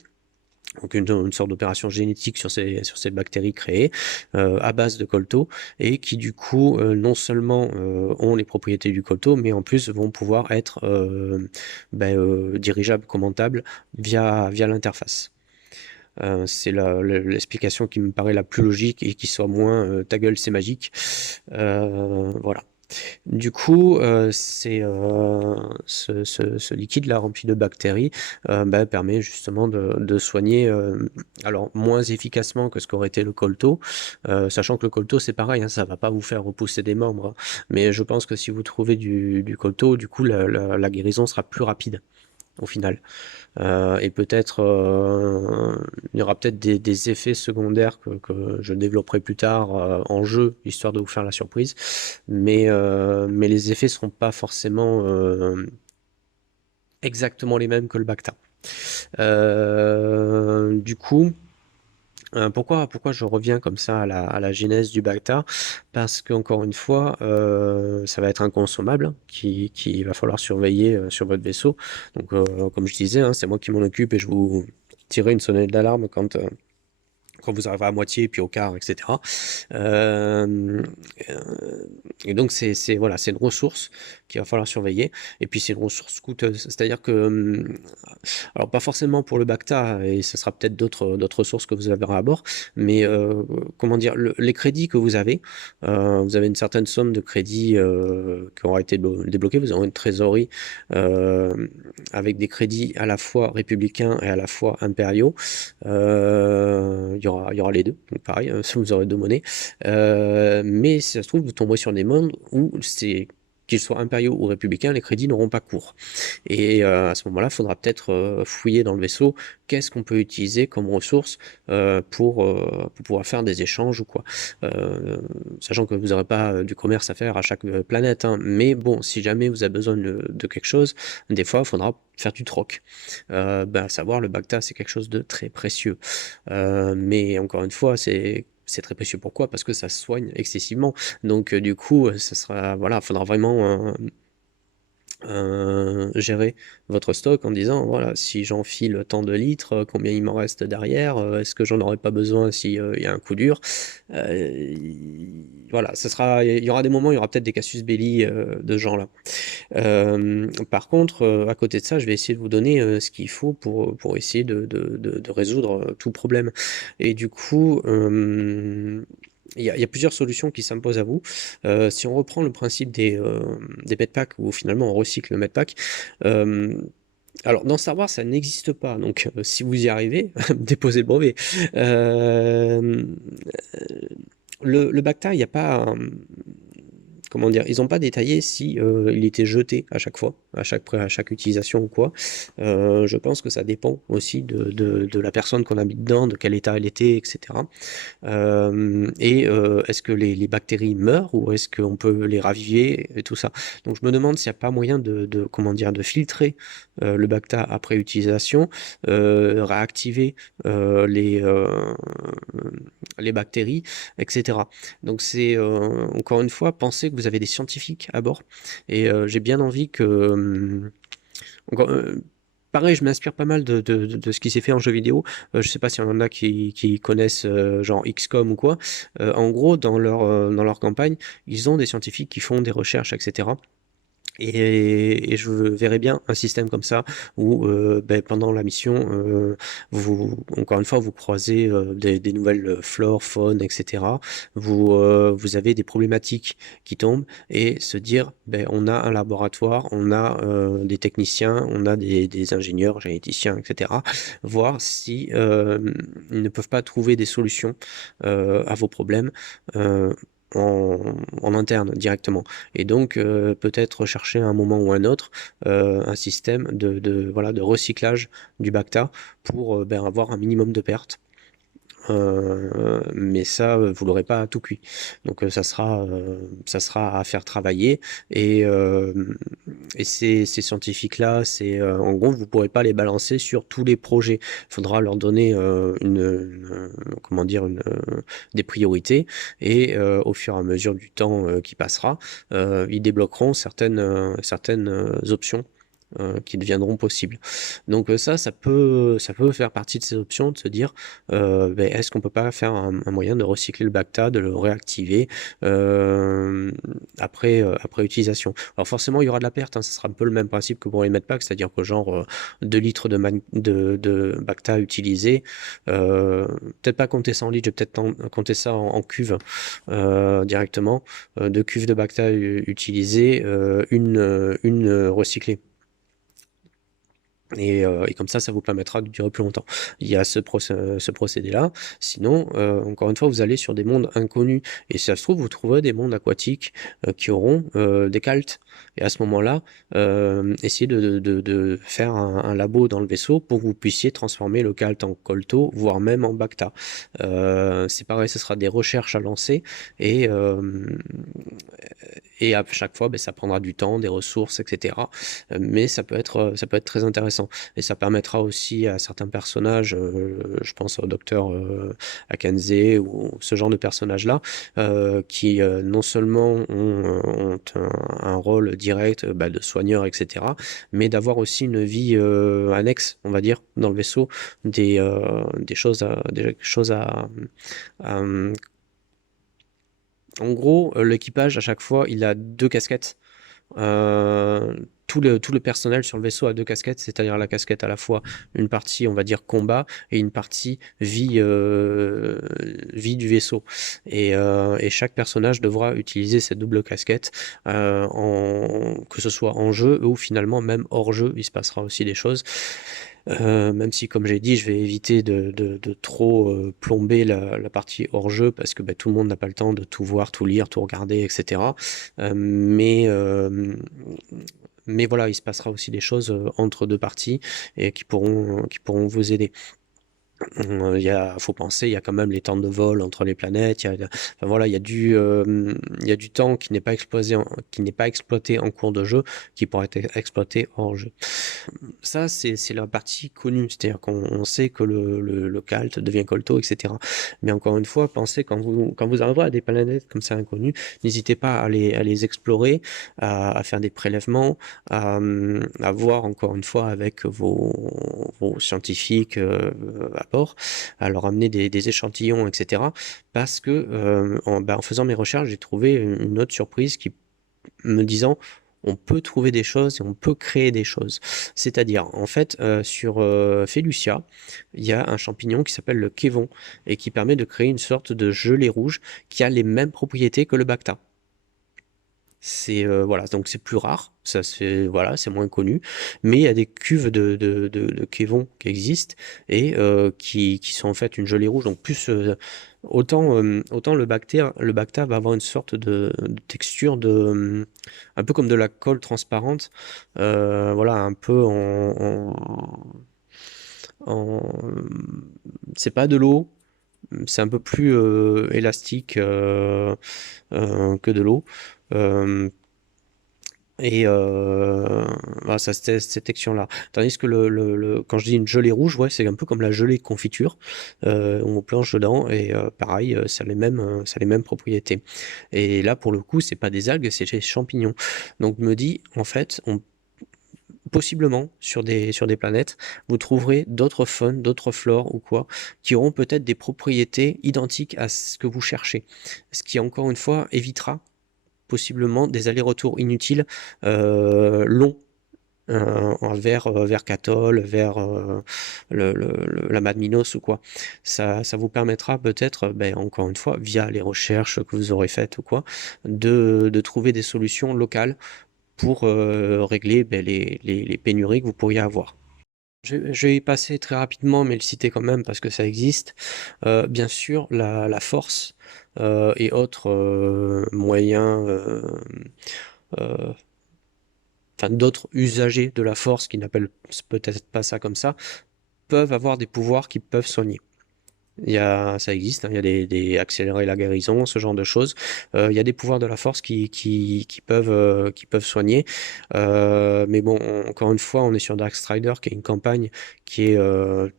Donc une sorte d'opération génétique sur ces bactéries créées à base de colto et qui du coup non seulement ont les propriétés du colto, mais en plus vont pouvoir être dirigeables, commentables via l'interface. C'est l'explication qui me paraît la plus logique et qui soit moins ta gueule, c'est magique. Voilà. Du coup, ce liquide-là rempli de bactéries permet justement de soigner, alors moins efficacement que ce qu'aurait été le colto, sachant que le colto c'est pareil, hein, ça va pas vous faire repousser des membres, hein. Mais je pense que si vous trouvez du colto, du coup la guérison sera plus rapide au final. Et peut-être il y aura peut-être des effets secondaires que je développerai plus tard en jeu, histoire de vous faire la surprise. Mais les effets seront pas forcément exactement les mêmes que le Bacta. Du coup, pourquoi je reviens comme ça à la genèse du Bacta? Parce qu'encore une fois, ça va être un consommable qui va falloir surveiller sur votre vaisseau. Donc, comme je disais, hein, c'est moi qui m'en occupe et je vous tirerai une sonnette d'alarme quand vous arriverez à moitié, puis au quart, etc. Euh, et donc voilà, c'est une ressource qu'il va falloir surveiller. Et puis c'est une ressource coûteuse, c'est-à-dire que alors pas forcément pour le Bacta, et ce sera peut-être d'autres ressources que vous avez à bord, mais comment dire, les crédits que vous avez une certaine somme de crédits qui aura été débloqués, vous aurez une trésorerie avec des crédits à la fois républicains et à la fois impériaux. Il y aura les deux, donc pareil, vous aurez deux monnaies. Mais si ça se trouve, vous tomberez sur des mondes où c'est qu'ils soient impériaux ou républicains, les crédits n'auront pas cours. Et à ce moment-là, il faudra peut-être fouiller dans le vaisseau qu'est-ce qu'on peut utiliser comme ressource pour pouvoir faire des échanges ou quoi. Sachant que vous n'aurez pas du commerce à faire à chaque planète, hein. Mais bon, si jamais vous avez besoin de quelque chose, des fois, il faudra faire du troc. À savoir, le Bacta, c'est quelque chose de très précieux. Mais encore une fois, c'est très précieux. Pourquoi? Parce que ça soigne excessivement. Donc, du coup, ça sera, voilà, faudra vraiment gérer votre stock en disant voilà, si j'enfile tant de litres, combien il m'en reste derrière, est-ce que j'en aurai pas besoin si il y a un coup dur. Voilà, il y aura des moments, il y aura peut-être des casus belli de gens là. Par contre, à côté de ça, je vais essayer de vous donner ce qu'il faut pour essayer de résoudre tout problème. Et du coup, il y a plusieurs solutions qui s'imposent à vous. Si on reprend le principe des medpacks, où finalement on recycle le medpack, alors dans Star Wars ça n'existe pas, donc si vous y arrivez, déposez le brevet. Le Bacta, il n'y a pas comment dire, ils n'ont pas détaillé si il était jeté à chaque fois, à chaque utilisation ou quoi. Je pense que ça dépend aussi de la personne qu'on a mis dedans, de quel état elle était, etc. Est-ce que les bactéries meurent ou est-ce qu'on peut les raviver et tout ça. Donc je me demande s'il n'y a pas moyen comment dire, de filtrer le Bacta après utilisation, réactiver les bactéries, etc. Donc c'est encore une fois, pensez que vous avez des scientifiques à bord et j'ai bien envie que encore, pareil, je m'inspire pas mal de ce qui s'est fait en jeu vidéo. Je sais pas s'il y en a qui connaissent genre XCOM ou quoi. En gros, dans leur campagne, ils ont des scientifiques qui font des recherches, etc. Et je verrais bien un système comme ça où pendant la mission, encore une fois, vous croisez des nouvelles flores, faunes, etc. Vous avez des problématiques qui tombent et se dire, on a un laboratoire, on a des techniciens, on a des ingénieurs, généticiens, etc. Voir si ils ne peuvent pas trouver des solutions à vos problèmes. En interne directement et donc peut-être rechercher à un moment ou un autre un système voilà, de recyclage du Bacta pour avoir un minimum de pertes. Mais ça, vous l'aurez pas tout cuit. Donc ça sera à faire travailler et ces scientifiques-là, en gros, vous pourrez pas les balancer sur tous les projets. Il faudra leur donner comment dire, des priorités et au fur et à mesure du temps qui passera, ils débloqueront certaines options qui deviendront possibles. Donc ça peut faire partie de ces options, de se dire, est-ce qu'on peut pas faire un moyen de recycler le Bacta, de le réactiver après utilisation. Alors forcément, il y aura de la perte, hein, ça sera un peu le même principe que pour les medpacks, c'est-à-dire que genre 2 litres de Bacta utilisé, peut-être pas compter ça en litres, je vais peut-être compter ça en cuve directement, 2 cuves de Bacta utilisées, une recyclée. Et comme ça vous permettra de durer plus longtemps. Il y a ce procédé-là. Sinon, encore une fois, vous allez sur des mondes inconnus. Et si ça se trouve, vous trouverez des mondes aquatiques qui auront des caltes. Et à ce moment-là, essayez de faire un labo dans le vaisseau pour que vous puissiez transformer le calte en colto, voire même en bacta. C'est pareil, ce sera des recherches à lancer. Et à chaque fois, ça prendra du temps, des ressources, etc. Mais ça peut être très intéressant. Et ça permettra aussi à certains personnages, je pense au docteur Akenze ou ce genre de personnages-là, qui non seulement ont un rôle direct de soigneur, etc., mais d'avoir aussi une vie annexe, on va dire, dans le vaisseau, des choses à en gros, l'équipage, à chaque fois, il a 2 casquettes. Tout le personnel sur le vaisseau a 2 casquettes, c'est-à-dire la casquette à la fois une partie, on va dire, combat et une partie vie du vaisseau. Et chaque personnage devra utiliser cette double casquette, que ce soit en jeu ou finalement même hors jeu, il se passera aussi des choses. Même si, comme j'ai dit, je vais éviter de trop plomber la partie hors jeu parce que tout le monde n'a pas le temps de tout voir, tout lire, tout regarder, etc. Mais voilà, il se passera aussi des choses entre deux parties et qui pourront vous aider. Faut penser, il y a quand même les temps de vol entre les planètes. Enfin voilà, il y a du temps qui n'est pas exploité en cours de jeu, qui pourrait être exploité hors jeu. Ça, c'est la partie connue, c'est-à-dire qu'on sait que le Calt devient Colto, etc. Mais encore une fois, pensez quand vous arriverez à des planètes comme ça inconnues, n'hésitez pas à les explorer, à faire des prélèvements, à voir encore une fois avec vos scientifiques à bord, à leur amener des échantillons, etc. Parce que en faisant mes recherches, j'ai trouvé une autre surprise qui me disant on peut trouver des choses et on peut créer des choses. C'est-à-dire, en fait, sur Felucia, il y a un champignon qui s'appelle le Kévon et qui permet de créer une sorte de gelée rouge qui a les mêmes propriétés que le Bacta. C'est voilà, donc c'est plus rare, ça c'est voilà, c'est moins connu, mais il y a des cuves de Kévon qui existent et qui sont en fait une gelée rouge, donc plus autant le Bacta va avoir une sorte de texture un peu comme de la colle transparente, voilà, un peu c'est pas de l'eau, c'est un peu plus élastique que de l'eau. Voilà, ça c'est cette texture-là. Tandis que quand je dis une gelée rouge, ouais, c'est un peu comme la gelée de confiture. On plonge dedans et pareil, ça a les mêmes propriétés. Et là, pour le coup, c'est pas des algues, c'est des champignons. Donc, me dit, en fait, possiblement sur des planètes, vous trouverez d'autres faunes, d'autres flores ou quoi, qui auront peut-être des propriétés identiques à ce que vous cherchez. Ce qui, encore une fois, évitera possiblement des allers-retours inutiles longs vers Cathol, vers la Madminos ou quoi. Ça vous permettra peut-être, encore une fois, via les recherches que vous aurez faites ou quoi, de trouver des solutions locales pour régler les pénuries que vous pourriez avoir. Je vais y passer très rapidement, mais le citer quand même parce que ça existe. Bien sûr, la force et autres moyens, enfin d'autres usagers de la force qui n'appellent peut-être pas ça comme ça, peuvent avoir des pouvoirs qui peuvent soigner. Ça existe, hein, il y a des accélérer la guérison, ce genre de choses. Il y a des pouvoirs de la force qui peuvent soigner. Mais bon, encore une fois, on est sur Darkstrider, qui est une campagne qui est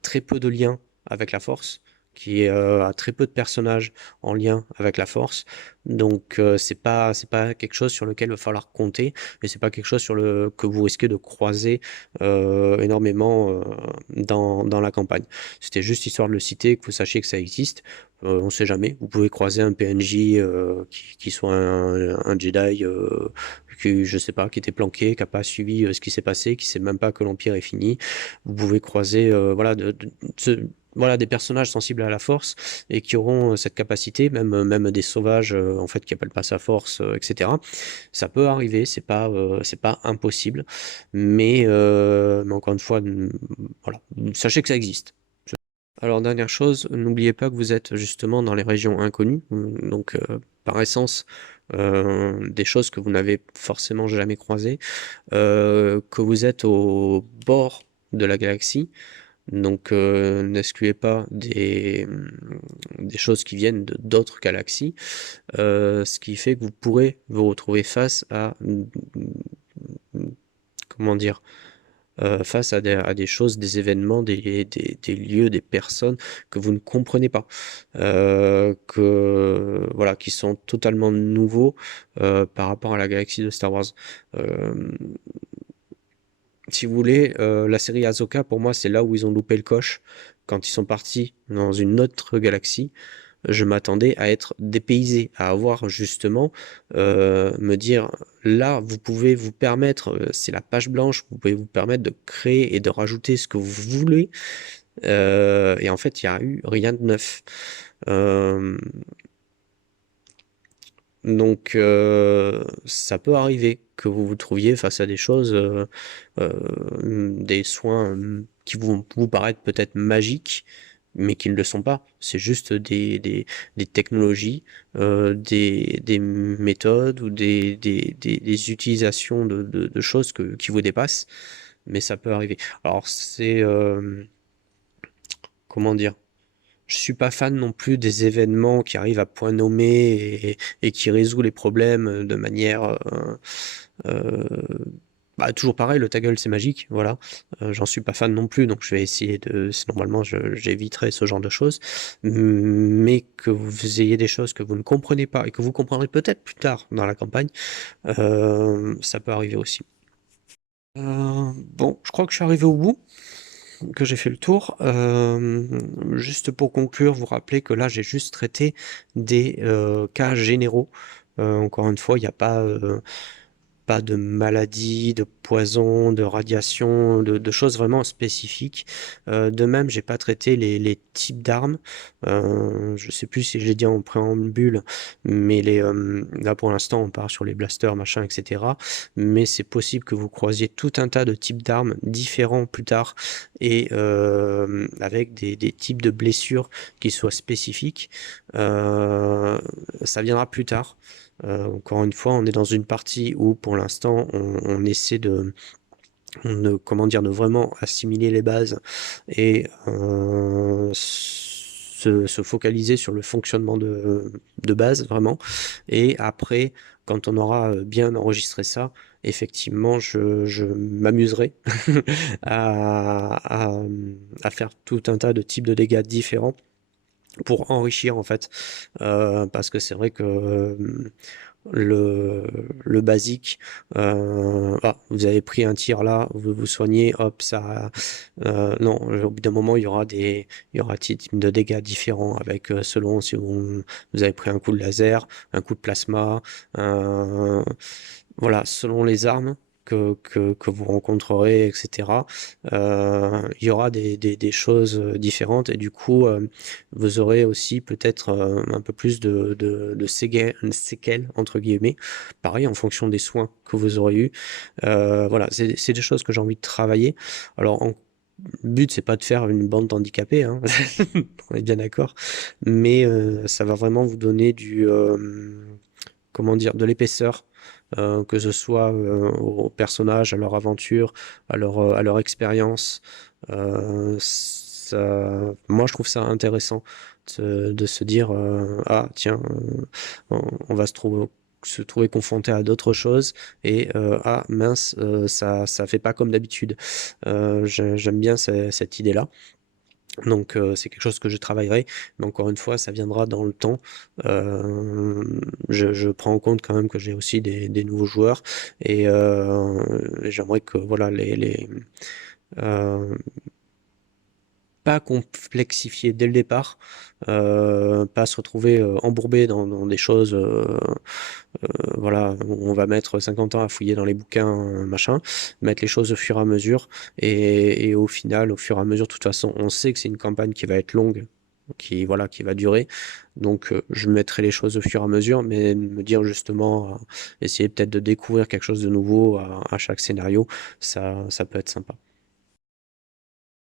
très peu de liens avec la force, qui a très peu de personnages en lien avec la Force. Donc c'est pas quelque chose sur lequel il va falloir compter, et c'est pas quelque chose sur le que vous risquez de croiser énormément dans la campagne. C'était juste histoire de le citer, que vous sachiez que ça existe. On sait jamais. Vous pouvez croiser un PNJ qui soit un Jedi qui, je sais pas, qui était planqué, qui a pas suivi ce qui s'est passé, qui sait même pas que l'Empire est fini. Vous pouvez croiser voilà voilà des personnages sensibles à la force et qui auront cette capacité, même des sauvages en fait qui appellent pas sa force, etc. Ça peut arriver, c'est pas impossible, mais encore une fois, voilà, sachez que ça existe. Alors dernière chose, n'oubliez pas que vous êtes justement dans les régions inconnues, donc par essence des choses que vous n'avez forcément jamais croisées, que vous êtes au bord de la galaxie. Donc n'excluez pas des choses qui viennent d'autres galaxies, ce qui fait que vous pourrez vous retrouver face à, comment dire, face à des choses, des événements, des lieux, des personnes que vous ne comprenez pas, voilà, qui sont totalement nouveaux par rapport à la galaxie de Star Wars. Euh, Si vous voulez, la série Ahsoka, pour moi, c'est là où ils ont loupé le coche. Quand ils sont partis dans une autre galaxie, je m'attendais à être dépaysé, à avoir justement, me dire, là, vous pouvez vous permettre, c'est la page blanche, vous pouvez vous permettre de créer et de rajouter ce que vous voulez. Et en fait, il n'y a eu rien de neuf. Euh, donc, ça peut arriver que vous vous trouviez face à des choses, des soins qui vous paraissent peut-être magiques, mais qui ne le sont pas. C'est juste des technologies, des méthodes ou des utilisations de choses qui vous dépassent, mais ça peut arriver. Alors, comment dire? Je suis pas fan non plus des événements qui arrivent à point nommé et qui résout les problèmes de manière euh, bah, toujours pareil, le ta gueule c'est magique, voilà. J'en suis pas fan non plus, donc je vais essayer normalement j'éviterai ce genre de choses, mais que vous ayez des choses que vous ne comprenez pas et que vous comprendrez peut-être plus tard dans la campagne, ça peut arriver aussi. Bon, je crois que je suis arrivé au bout, que j'ai fait le tour. Juste pour conclure, vous rappelez que là j'ai juste traité des cas généraux. Encore une fois, il n'y a pas de maladies, de poisons, de radiation, de choses vraiment spécifiques. De même, j'ai pas traité les types d'armes. Je sais plus si je l'ai dit en préambule, mais là pour l'instant on part sur les blasters, machin, etc. Mais c'est possible que vous croisiez tout un tas de types d'armes différents plus tard et avec des types de blessures qui soient spécifiques. Ça viendra plus tard. Encore une fois, on est dans une partie où, pour l'instant, on essaie comment dire, de vraiment assimiler les bases et se focaliser sur le fonctionnement de base, vraiment. Et après, quand on aura bien enregistré ça, effectivement, je m'amuserai à, à, à faire tout un tas de types de dégâts différents pour enrichir en fait, parce que c'est vrai que le, le basique, vous avez pris un tir là, vous vous soignez, hop, ça, non, au bout d'un moment, il y aura des types de dégâts différents avec, selon si vous avez pris un coup de laser, un coup de plasma, voilà, selon les armes que vous rencontrerez, etc. Il y aura des choses différentes et du coup, vous aurez aussi peut-être un peu plus de séquelles, entre guillemets, pareil en fonction des soins que vous aurez eu. Voilà, c'est des choses que j'ai envie de travailler. Alors, le but, c'est pas de faire une bande d'handicapés, hein. On est bien d'accord, mais ça va vraiment vous donner comment dire, de l'épaisseur, que ce soit aux personnages, à leur aventure, à leur expérience. Moi, je trouve ça intéressant de se dire ah tiens, on va se trouver confronté à d'autres choses et ah mince, ça fait pas comme d'habitude. J'aime bien cette idée-là. Donc c'est quelque chose que je travaillerai, mais encore une fois, ça viendra dans le temps. Je prends en compte quand même que j'ai aussi des nouveaux joueurs et j'aimerais que voilà euh, pas complexifier dès le départ, pas se retrouver embourbé dans des choses, voilà, où on va mettre 50 ans à fouiller dans les bouquins, machin, mettre les choses au fur et à mesure, et au final, au fur et à mesure, de toute façon, on sait que c'est une campagne qui va être longue, qui voilà, qui va durer, donc je mettrai les choses au fur et à mesure, mais me dire justement, essayer peut-être de découvrir quelque chose de nouveau à chaque scénario, ça peut être sympa.